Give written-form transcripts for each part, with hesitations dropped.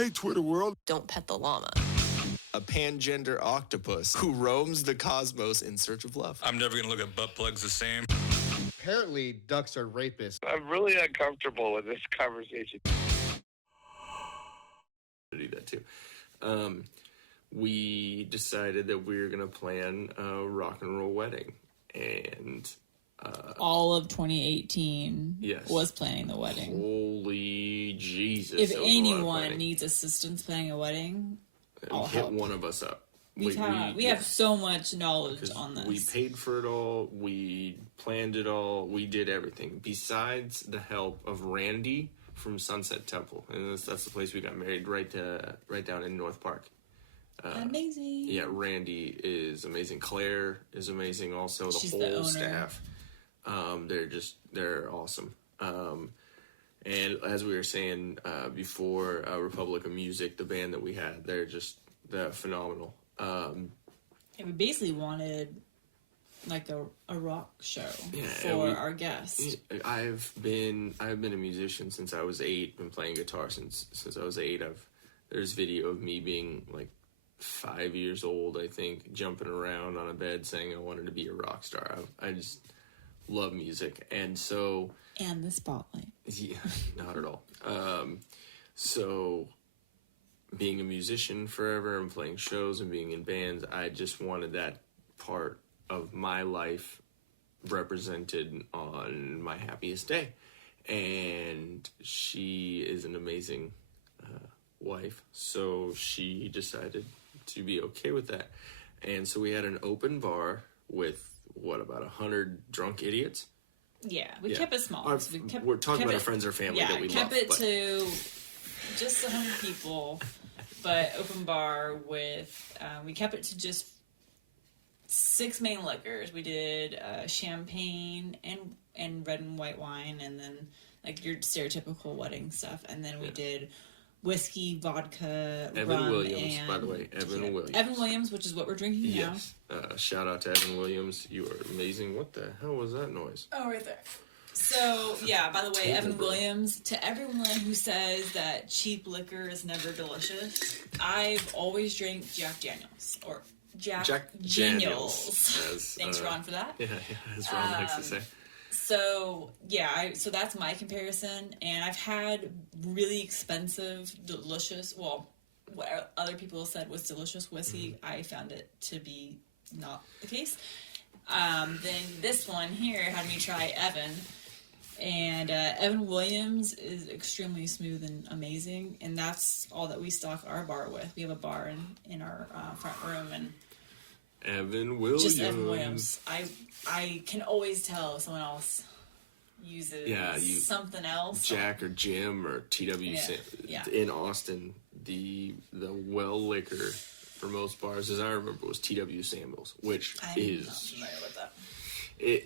Hey, Twitter world. Don't pet the llama. A pangender octopus who roams the cosmos in search of love. I'm never going to look at butt plugs the same. Apparently, ducks are rapists. I'm really uncomfortable with this conversation. Do that too. We decided that we were going to plan a rock and roll wedding. And all of 2018 yes. was planning the wedding. Holy Jesus. If anyone needs assistance planning a wedding, I'll hit help. one of us up. We have so much knowledge on this. We paid for it all. We planned it all. We did everything. Besides the help of Randy from Sunset Temple. And that's the place we got married, right down in North Park. Amazing. Yeah, Randy is amazing. Claire is amazing also. She's the the whole owner. staff. They're awesome. And as we were saying before, Republic of Music, the band that we had, they're phenomenal. And we basically wanted like a rock show for our guests. I've been a musician since I was 8. Been playing guitar since I was 8. There's video of me being like 5 years old, I think, jumping around on a bed saying I wanted to be a rock star. I just love music, and so the spotlight. Yeah, not at all. So being a musician forever and playing shows and being in bands, I just wanted that part of my life represented on my happiest day. And she is an amazing wife, so she decided to be okay with that. And so we had an open bar with, about 100 drunk idiots? Yeah, we kept it small. We're talking about our friends or family that we love. Yeah, kept it to just 100 people, but open bar with, we kept it to just 6 main liquors. We did champagne and red and white wine, and then like your stereotypical wedding stuff. And then we did whiskey, vodka, Evan rum, Williams, and by the way. Evan Williams. Evan Williams, which is what we're drinking now. Yes. Shout out to Evan Williams. You are amazing. What the hell was that noise? Oh, right there. So, yeah, by the way, Evan Williams, to everyone who says that cheap liquor is never delicious, I've always drank Jack Daniels, or Jack Daniels. Thanks, Ron, for that. Yeah, as Ron likes to say. So, yeah, so that's my comparison, and I've had really expensive, delicious, well, what other people said was delicious whiskey. I found it to be not the case. Then this one here had me try Evan, and Evan Williams is extremely smooth and amazing, and that's all that we stock our bar with. We have a bar in our front room, and Evan Williams. Just Evan Williams. I can always tell if someone else uses something else. Jack or Jim or TW in Austin, the well liquor for most bars, as I remember, was TW Samuels, which I'm is not familiar with that.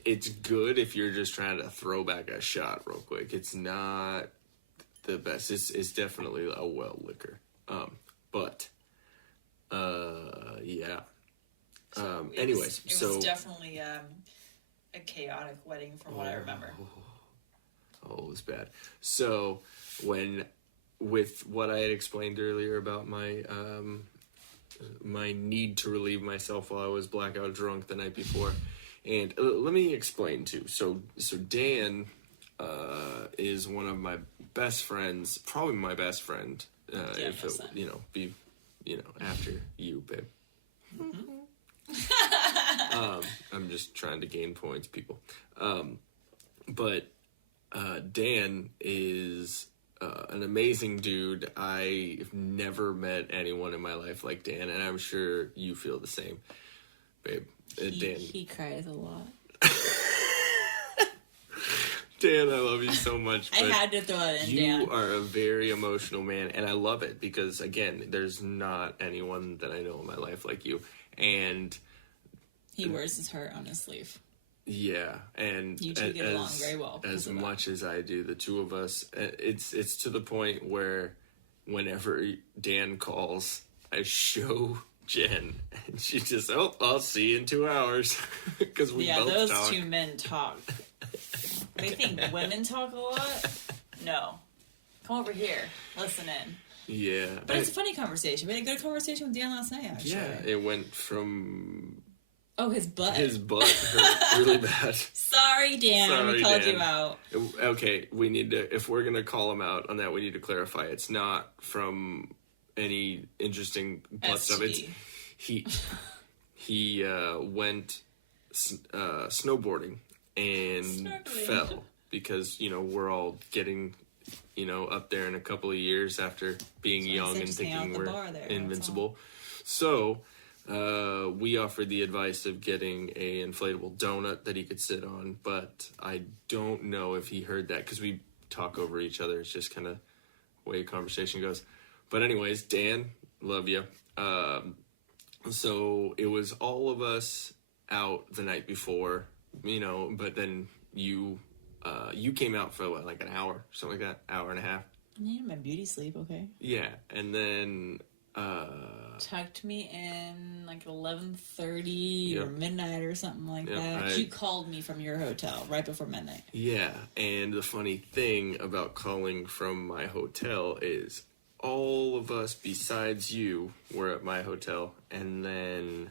It's good if you're just trying to throw back a shot real quick. It's not the best. It's definitely a well liquor. Yeah. Anyways, it was definitely a chaotic wedding from what I remember. Oh, it was bad. So with what I had explained earlier about my my need to relieve myself while I was blackout drunk the night before, and let me explain too. So Dan is one of my best friends, probably my best friend. If it, be after you, babe. Mm-hmm. I'm just trying to gain points, people. But Dan is an amazing dude. I've never met anyone in my life like Dan, and I'm sure you feel the same, babe. Dan. He cries a lot. Dan, I love you so much. I had to throw it in, Dan. You are a very emotional man, and I love it because, again, there's not anyone that I know in my life like you. And he wears his heart on his sleeve. Yeah, and you two get along very well. As much as I do, the two of us, it's to the point where whenever Dan calls, I show Jen, and she just, I'll see you in 2 hours, because we both those talk. Two men talk. They think women talk a lot? No. Come over here. Listen in. Yeah. But it's a funny conversation. We had a good conversation with Dan last night, actually. Yeah, it went from Oh, his butt. his butt hurt really bad. Sorry, Dan. Sorry, we called Dan. you out. Okay, we need to, if we're going to call him out on that, we need to clarify. It's not from any interesting butt stuff. It's, he went snowboarding and fell because, you know, we're all getting, you know, up there in a couple of years after being young and thinking we're invincible. So we offered the advice of getting a inflatable donut that he could sit on, but I don't know if he heard that because we talk over each other. It's just kind of way conversation goes. But anyways, Dan, love you. So it was all of us out the night before, you know, but then you came out for what, like an hour, something like that, hour and a half. I needed my beauty sleep, okay? Yeah, and then tucked me in like 11:30 or midnight or something like that. You called me from your hotel right before midnight. Yeah, and the funny thing about calling from my hotel is all of us besides you were at my hotel, and then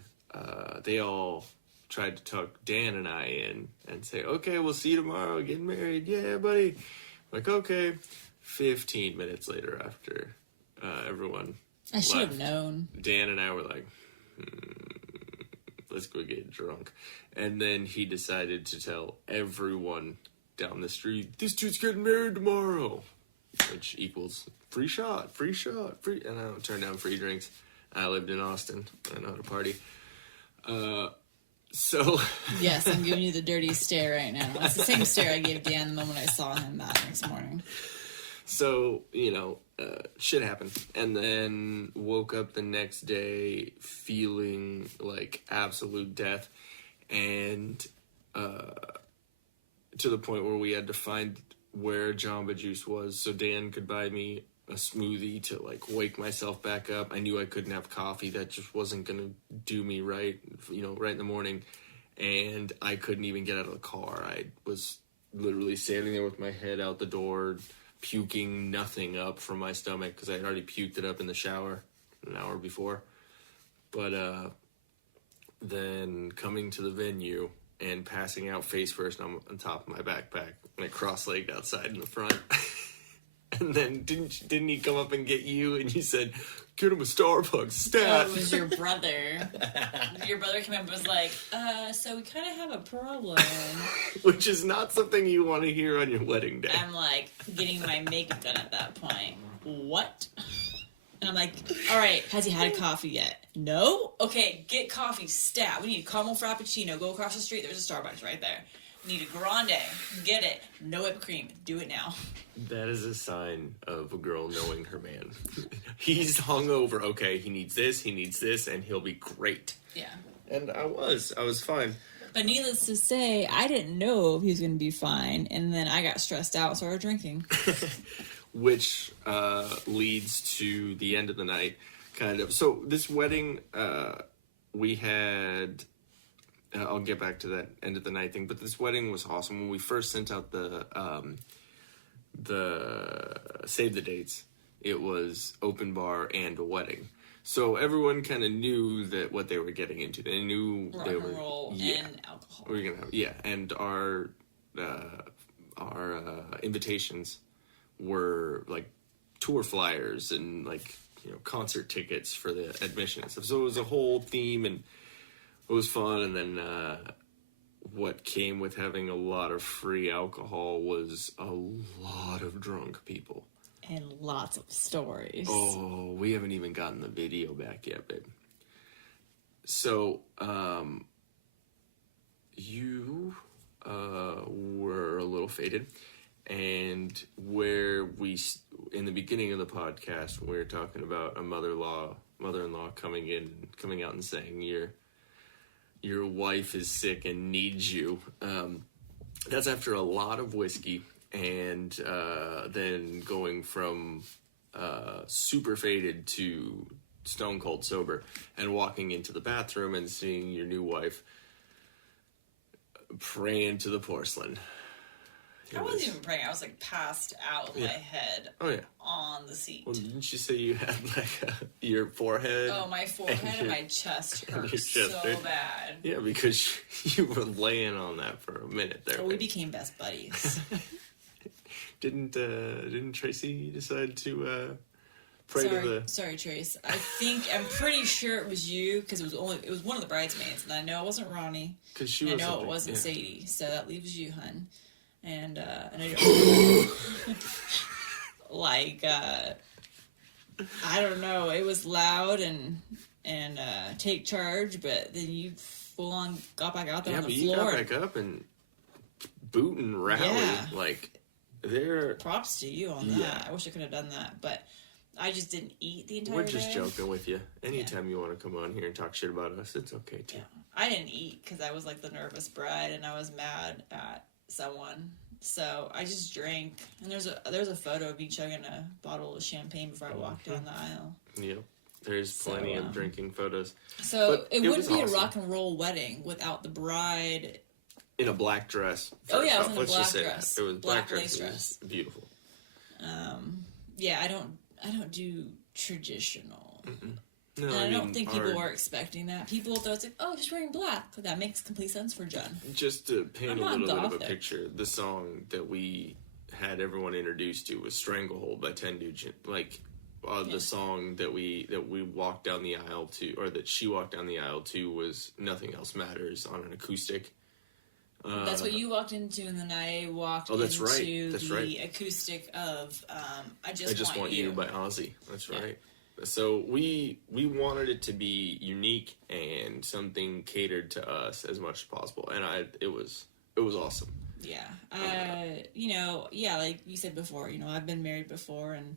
they all tried to talk Dan and I in and say, okay, we'll see you tomorrow, getting married, yeah, buddy. Like, okay. 15 minutes later after everyone I should have known. Dan and I were like, let's go get drunk. And then he decided to tell everyone down the street, this dude's getting married tomorrow, which equals free shot. And I don't turn down free drinks. I lived in Austin. I know how to party. So yes, I'm giving you the dirty stare right now. It's the same stare I gave Dan the moment I saw him that next morning. So, you know, shit happened. And then woke up the next day feeling like absolute death. And to the point where we had to find where Jamba Juice was so Dan could buy me a smoothie to, like, wake myself back up. I knew I couldn't have coffee. That just wasn't going to do me right, you know, right in the morning. And I couldn't even get out of the car. I was literally standing there with my head out the door, puking nothing up from my stomach because I had already puked it up in the shower an hour before. But then coming to the venue and passing out face first on top of my backpack, and I cross-legged outside in the front. And then didn't he come up and get you? And you said, get him a Starbucks stat. Oh, it was your brother. Your brother came up and was like, so we kind of have a problem. Which is not something you want to hear on your wedding day. I'm like, getting my makeup done at that point. What? And I'm like, all right, has he had a coffee yet? No? Okay, get coffee, stat. We need a caramel frappuccino. Go across the street. There's a Starbucks right there. Need a grande. Get it. No whipped cream. Do it now. That is a sign of a girl knowing her man. He's hungover. Okay, he needs this, and he'll be great. Yeah. And I was fine. But needless to say, I didn't know if he was going to be fine, and then I got stressed out and started drinking. Which leads to the end of the night, kind of. So this wedding, we had... I'll get back to that end of the night thing, but this wedding was awesome. When we first sent out the save the dates, it was open bar and a wedding. So everyone kind of knew that what they were getting into. They knew rock they and were roll and alcohol. We're gonna have, and our invitations were like tour flyers and like, you know, concert tickets for the admission and stuff. So it was a whole theme and it was fun. And then what came with having a lot of free alcohol was a lot of drunk people. And lots of stories. Oh, we haven't even gotten the video back yet, babe. So, you were a little faded. And where in the beginning of the podcast, we were talking about a mother-in-law coming out and saying your wife is sick and needs you. That's after a lot of whiskey and then going from super faded to stone cold sober and walking into the bathroom and seeing your new wife praying to the porcelain. I wasn't even praying. I was like passed out with my head on the seat. Well, didn't you say you had like your forehead? Oh, my forehead and my chest hurt so bad. Yeah, because you were laying on that for a minute there. Well, we became best buddies. Didn't Tracy decide to pray to the... Sorry, Trace. I'm pretty sure it was you, because it was one of the bridesmaids, and I know it wasn't Ronnie. Because she was... I know it wasn't Sadie, so that leaves you, hun. And I I don't know, it was loud and take charge, but then you full on got back out there on the floor. Yeah, but you got back up and boot and rally. Yeah. Like, they're... Props to you on that. I wish I could have done that, but I just didn't eat the entire day. We're just joking with you. Anytime you want to come on here and talk shit about us, it's okay, too. Yeah. I didn't eat because I was like the nervous bride, and I was mad at someone, so I just drank. And there's a photo of me chugging a bottle of champagne before I walked down the aisle. Yep, there's plenty of drinking photos. So but it wouldn't be awesome. A rock and roll wedding without the bride in a black dress. Oh yeah, it was in a Let's black just say dress. It was black lace dress. Beautiful. Yeah, I don't do traditional. No, and I don't think people were expecting that. People thought it's like, oh, just wearing black. That makes complete sense for Jen. Just to paint a little bit of a Gothic. picture, the song that we had everyone introduced to was "Stranglehold" by 10 Nugent. Like the song that we walked down the aisle to, or that she walked down the aisle to, was "Nothing Else Matters" on an acoustic. That's what you walked into, and then I walked into the acoustic of I Just Want You by Ozzy. That's right. So we wanted it to be unique and something catered to us as much as possible, and it was awesome. Yeah. Like you said before, I've been married before, and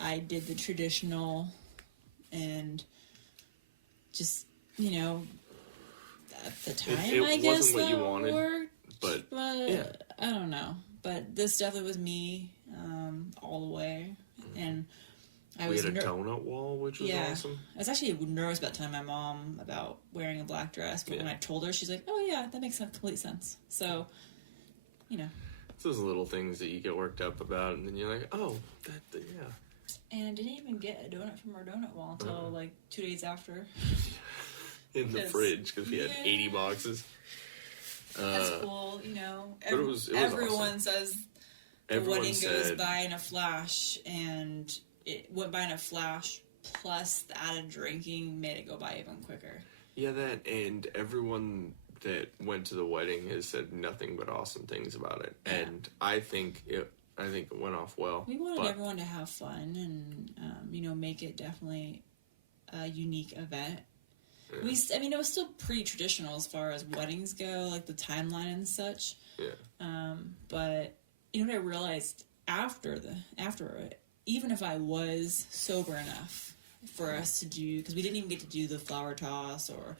I did the traditional, and just at the time, I guess wasn't what you wanted, worked, but I don't know. But this definitely was me all the way, and we had a donut wall, which was awesome. I was actually nervous about telling my mom about wearing a black dress, but when I told her, she's like, "Oh yeah, that makes complete sense." So, It's those little things that you get worked up about, and then you're like, "Oh, yeah." And I didn't even get a donut from our donut wall until like 2 days after. In the fridge, because we had 80 boxes. That's cool, But it was everyone awesome. says the wedding goes by in a flash, and it went by in a flash, plus the added drinking made it go by even quicker. Yeah, that, and everyone that went to the wedding has said nothing but awesome things about it. Yeah. And I think it went off well. We wanted everyone to have fun and, make it definitely a unique event. Yeah. It was still pretty traditional as far as weddings go, like the timeline and such. Yeah. But what I realized after it, even if I was sober enough for us to do, because we didn't even get to do the flower toss or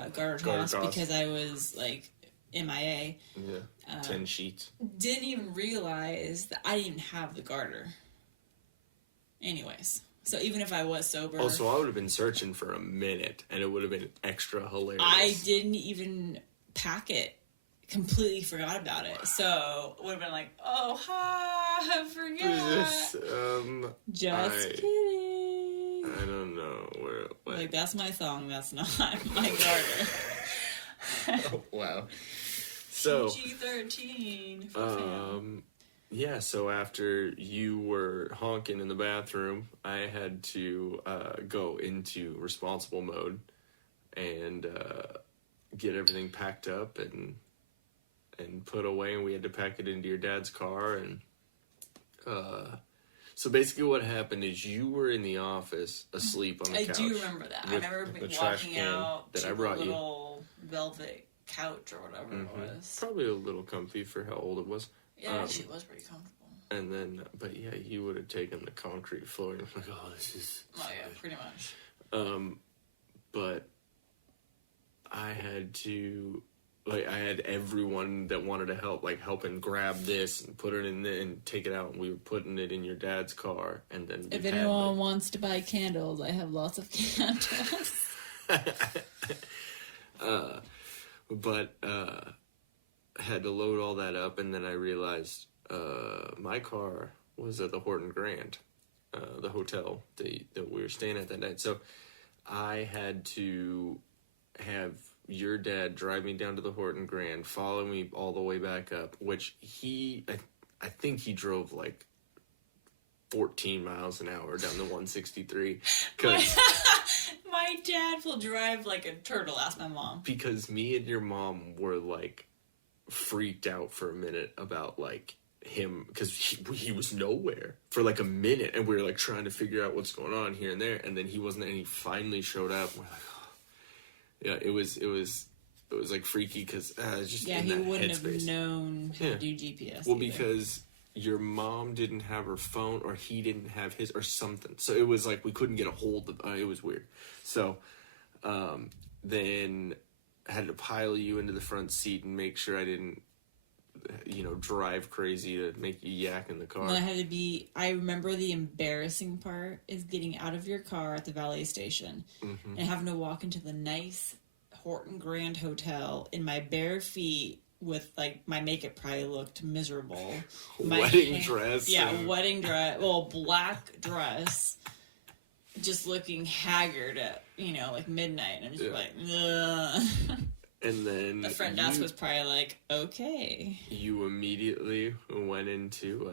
a garter toss because I was like MIA. Yeah. 10 sheets. Didn't even realize that I didn't have the garter. Anyways. So even if I was sober... Oh, so I would have been searching for a minute, and it would have been extra hilarious. I didn't even pack it. Completely forgot about it. So it would have been like, oh, ha, I forgot. Just kidding. I don't know. Like, that's my thong. That's not my garter. Oh, wow. So... PG-13. Yeah, so after you were honking in the bathroom, I had to go into responsible mode and get everything packed up and put away, and we had to pack it into your dad's car. And so basically what happened is you were in the office asleep on the couch. I do remember that. I remember walking out to the little velvet couch or whatever it was. Probably a little comfy for how old it was. Yeah, she was pretty comfortable. And then, but yeah, you would have taken the concrete floor and was like, oh, this is... Oh, yeah, pretty much. But I had to... I had everyone that wanted to help and grab this and put it in there and take it out, and we were putting it in your dad's car, and then... If anyone wants to buy candles, I have lots of candles. had to load all that up, and then I realized my car was at the Horton Grand, the hotel that we were staying at that night. So I had to have your dad drive me down to the Horton Grand, follow me all the way back up, which I think he drove like 14 miles an hour down the 163. Cause, My dad will drive like a turtle, ask my mom. Because me and your mom were like freaked out for a minute about like him, because he was nowhere for like a minute, and we were like trying to figure out what's going on here and there, and then he wasn't, and he finally showed up. We're like, oh. Yeah, it was like freaky, because just in he that wouldn't headspace. have known how to do GPS. Well, either. because your mom didn't have her phone, or he didn't have his, or something. So it was like we couldn't get a hold of. It was weird. So then I had to pile you into the front seat and make sure I didn't, drive crazy to make you yak in the car. And I remember the embarrassing part is getting out of your car at the valet station and having to walk into the nice Horton Grand Hotel in my bare feet with, like, my makeup probably looked miserable. Wedding dress. Yeah, wedding dress. Well, black dress. Just looking haggard at, like midnight. And I'm just like, ugh. And then the front desk was probably like, okay. You immediately went into,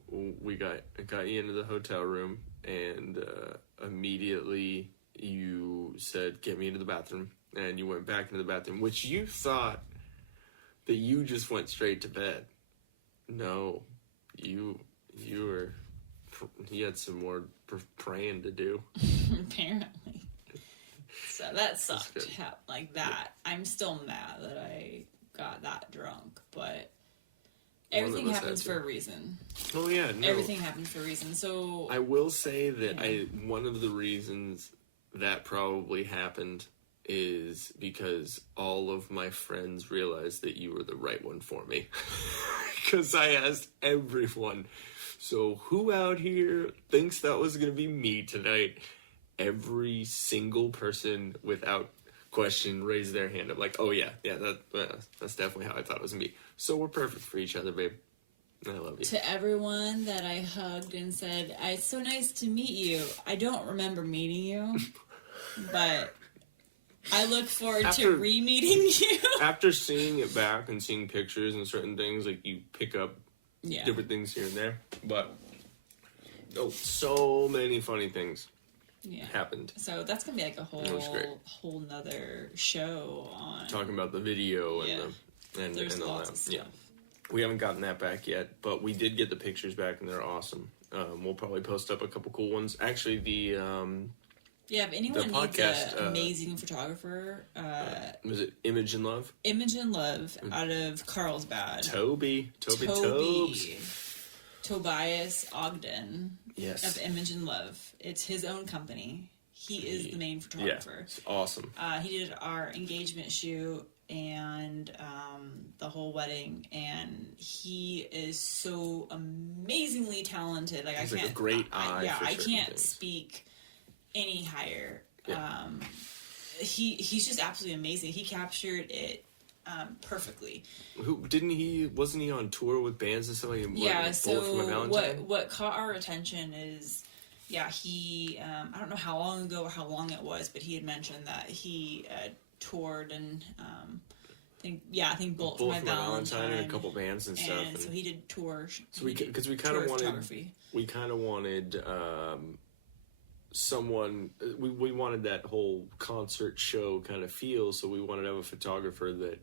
we got you into the hotel room, and immediately you said, get me into the bathroom. And you went back into the bathroom, which you thought that you just went straight to bed. No, you had some more praying to do. Apparently. So that sucked. Like that. I'm still mad that I got that drunk, but everything happens for a reason. Oh yeah, no. Everything happens for a reason. So I will say that one of the reasons that probably happened is because all of my friends realized that you were the right one for me. Because I asked everyone, so who out here thinks that was going to be me tonight? Every single person without question raised their hand. I'm like, oh yeah, that's definitely how I thought it was going to be. So we're perfect for each other, babe. I love you. To everyone that I hugged and said, it's so nice to meet you. I don't remember meeting you, but I look forward to re-meeting you. After seeing it back and seeing pictures and certain things, like you pick up different things here and there. But so many funny things happened. So that's going to be like a whole nother show on talking about the video and there's and all lots that. Of stuff. Yeah. We haven't gotten that back yet, but we did get the pictures back, and they're awesome. We'll probably post up a couple cool ones. Actually, if anyone needs an amazing photographer, was it Image and Love? Image and Love out of Carlsbad. Tobias Ogden. Yes. Of Image and Love. It's his own company. He is the main photographer. Yeah, it's awesome. He did our engagement shoot and the whole wedding, and he is so amazingly talented. Like, He's like a great eye. I can't speak any higher. Yeah. He's just absolutely amazing. He captured it perfectly. Wasn't he on tour with bands and stuff like that? So what caught our attention is he I don't know how long ago or how long it was, but he had mentioned that he toured and I think Bolt for My Valentine and a couple bands and stuff. And so he did tour. So we kind of wanted someone, we wanted that whole concert show kind of feel, so we wanted to have a photographer that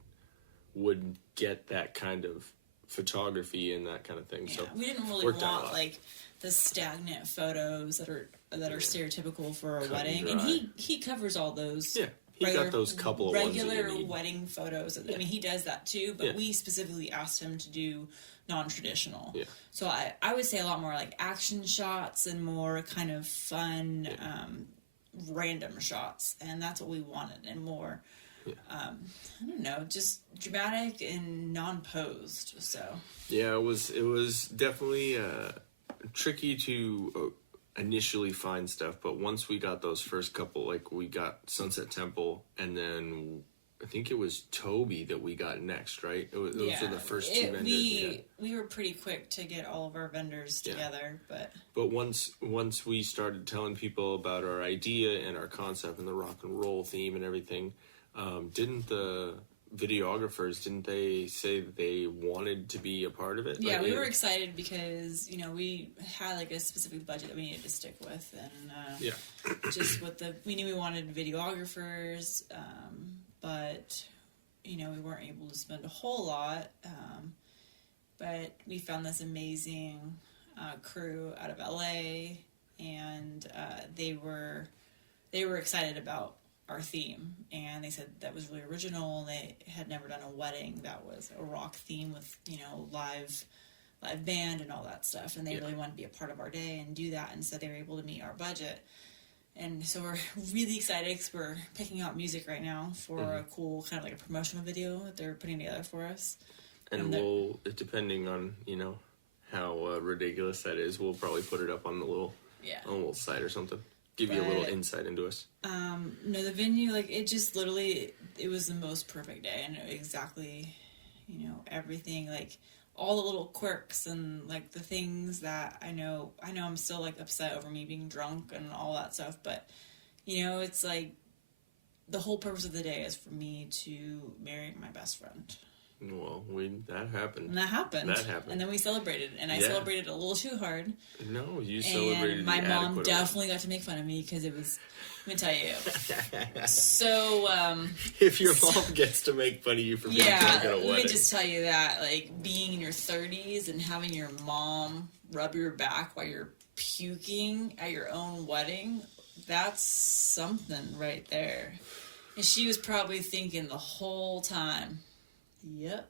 would get that kind of photography and that kind of thing. So we didn't really want like the stagnant photos that are stereotypical for a wedding, and he covers all those. Yeah. He got those couple of regular wedding photos. I mean, he does that too, but we specifically asked him to do non-traditional. Yeah. So I would say a lot more like action shots and more kind of fun, random shots, and that's what we wanted, and more. Yeah. I don't know, just dramatic and non-posed. So. Yeah, it was definitely tricky to initially find stuff, but once we got those first couple, like we got Sunset Temple, and then think it was Toby that we got next, right? Those were the first two vendors. We were pretty quick to get all of our vendors together, but once we started telling people about our idea and our concept and the rock and roll theme and everything, didn't the videographers, didn't they say that they wanted to be a part of it? Yeah, we were excited because, we had like a specific budget that we needed to stick with, and just with we knew we wanted videographers, but we weren't able to spend a whole lot, but we found this amazing crew out of LA, and they were excited about our theme, and they said that was really original. They had never done a wedding that was a rock theme with live band and all that stuff, and they really wanted to be a part of our day and do that, and so they were able to meet our budget. And so we're really excited because we're picking out music right now for a cool kind of like a promotional video that they're putting together for us. And we'll, depending on how ridiculous that is, we'll probably put it up on the little site or something. Give you a little insight into us. No, the venue, it just literally, it was the most perfect day, and exactly, everything, all the little quirks and, the things that I know I'm still, upset over me being drunk and all that stuff, but, it's, the whole purpose of the day is for me to marry my best friend. Well, that happened. And that happened. And then we celebrated, and I celebrated a little too hard. No, you celebrated. And my mom definitely got to make fun of me because it was. Let me tell you. So. If your mom gets to make fun of you for being drunk at a wedding. Let me just tell you that, being in your 30s and having your mom rub your back while you're puking at your own wedding, that's something right there. And she was probably thinking the whole time. Yep.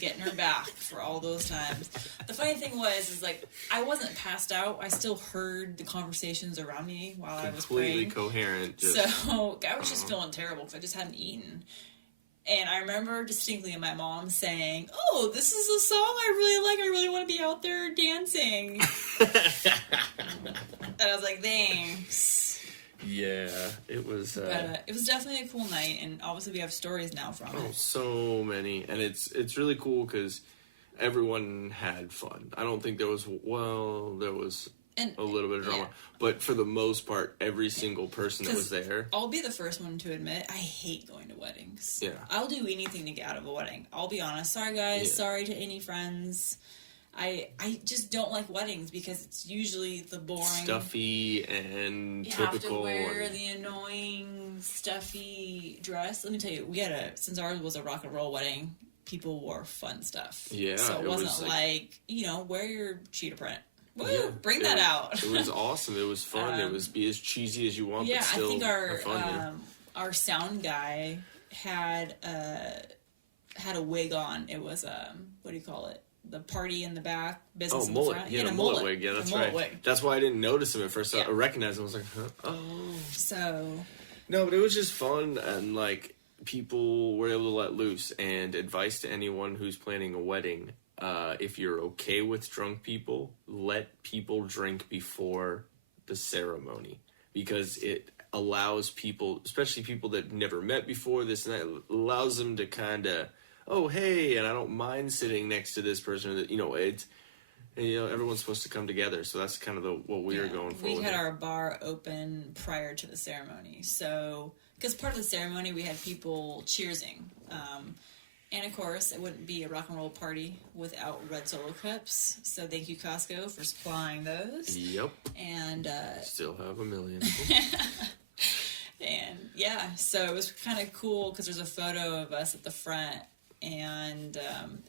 Getting her back for all those times. The funny thing is I wasn't passed out. I still heard the conversations around me while I was praying. Completely coherent. So I was just feeling terrible because I just hadn't eaten. And I remember distinctly my mom saying, "Oh, this is a song I really like. I really want to be out there dancing." And I was like, "Thanks." Yeah, it was. But it was definitely a cool night, and obviously we have stories now from it. Oh, so many, and it's really cool because everyone had fun. I don't think there was a little bit of drama, but for the most part, every single person that was there. I'll be the first one to admit I hate going to weddings. Yeah, I'll do anything to get out of a wedding. I'll be honest. Sorry, guys. Yeah. Sorry to any friends. I just don't like weddings because it's usually the boring, stuffy, and typical. You have to wear the annoying, stuffy dress. Let me tell you, since ours was a rock and roll wedding, people wore fun stuff. Yeah, so it wasn't wear your cheetah print. Woo, bring that out. It was awesome. It was fun. It was be as cheesy as you want. Yeah, but still I think fun, our sound guy had a wig on. It was what do you call it? The party in the back, business in the front. He had a mullet wig. Yeah, that's right. Wig. That's why I didn't notice him at first. I recognized him. I was like, huh? Oh. So. No, but it was just fun, and people were able to let loose. And advice to anyone who's planning a wedding: if you're okay with drunk people, let people drink before the ceremony because it allows people, especially people that never met before, this and that, allows them to kind of. Oh, hey, and I don't mind sitting next to this person. Everyone's supposed to come together, so that's kind of what we were going for. We had our bar open prior to the ceremony, so because part of the ceremony we had people cheersing, and of course it wouldn't be a rock and roll party without red Solo cups. So thank you Costco for supplying those. Yep. And still have a million. And so it was kind of cool because there's a photo of us at the front. And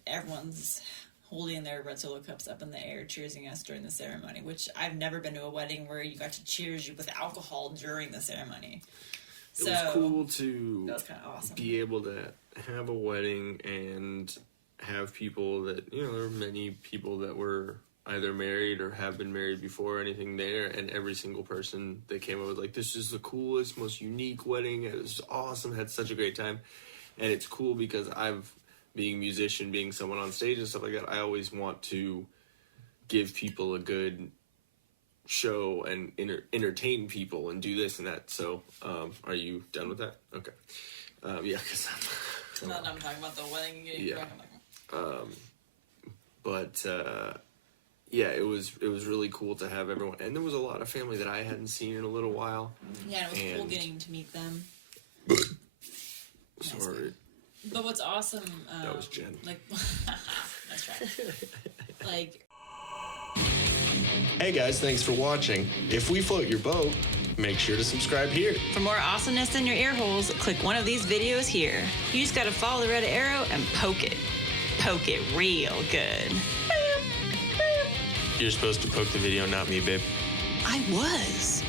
everyone's holding their red Solo cups up in the air, cheersing us during the ceremony, which I've never been to a wedding where you got to cheers you with alcohol during the ceremony. It was cool to that was kind of awesome. Be able to have a wedding and have people that, there were many people that were either married or have been married before or anything there, and every single person that came up with this is the coolest, most unique wedding. It was awesome, had such a great time. And it's cool because being a musician, being someone on stage and stuff like that, I always want to give people a good show and entertain people and do this and that. So, are you done with that? Okay. Yeah, because And then I'm talking about the wedding getting Yeah. drunk. I'm like, but yeah, it was really cool to have everyone, and there was a lot of family that I hadn't seen in a little while. yeah, it was cool And- getting to meet them. Sorry, But what's awesome, that was Jen. like, that's right. Like, Hey guys, thanks for watching. If we float your boat, make sure to subscribe here. For more awesomeness in your ear holes, click one of these videos here. You just gotta follow the red arrow and poke it. Poke it real good. You're supposed to poke the video, not me, babe. I was.